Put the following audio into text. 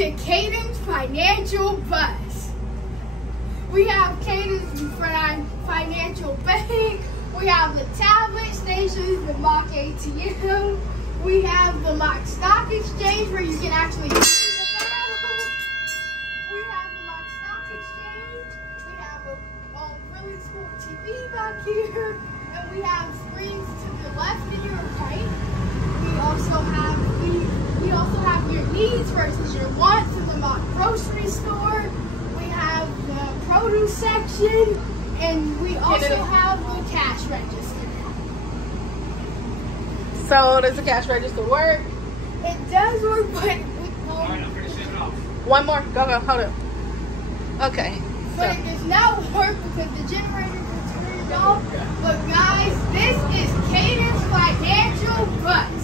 to Caden's Financial Bus. We have Caden's Financial Bank. We have the tablet stations, the mock ATM. We have the mock stock exchange where you can actually see the battle. We have the mock stock exchange. We have a really cool TV back here. And we have screens to the left and your right. We also have your needs versus your wants in the mock grocery store. We have the produce section, and we also have the cash register. So does the cash register work? It does work, but Alright, I'm finishing it off. One more. Go, hold it. Okay. But it does not work because the generator is turned off. But guys, this is Caden's Financial Bus.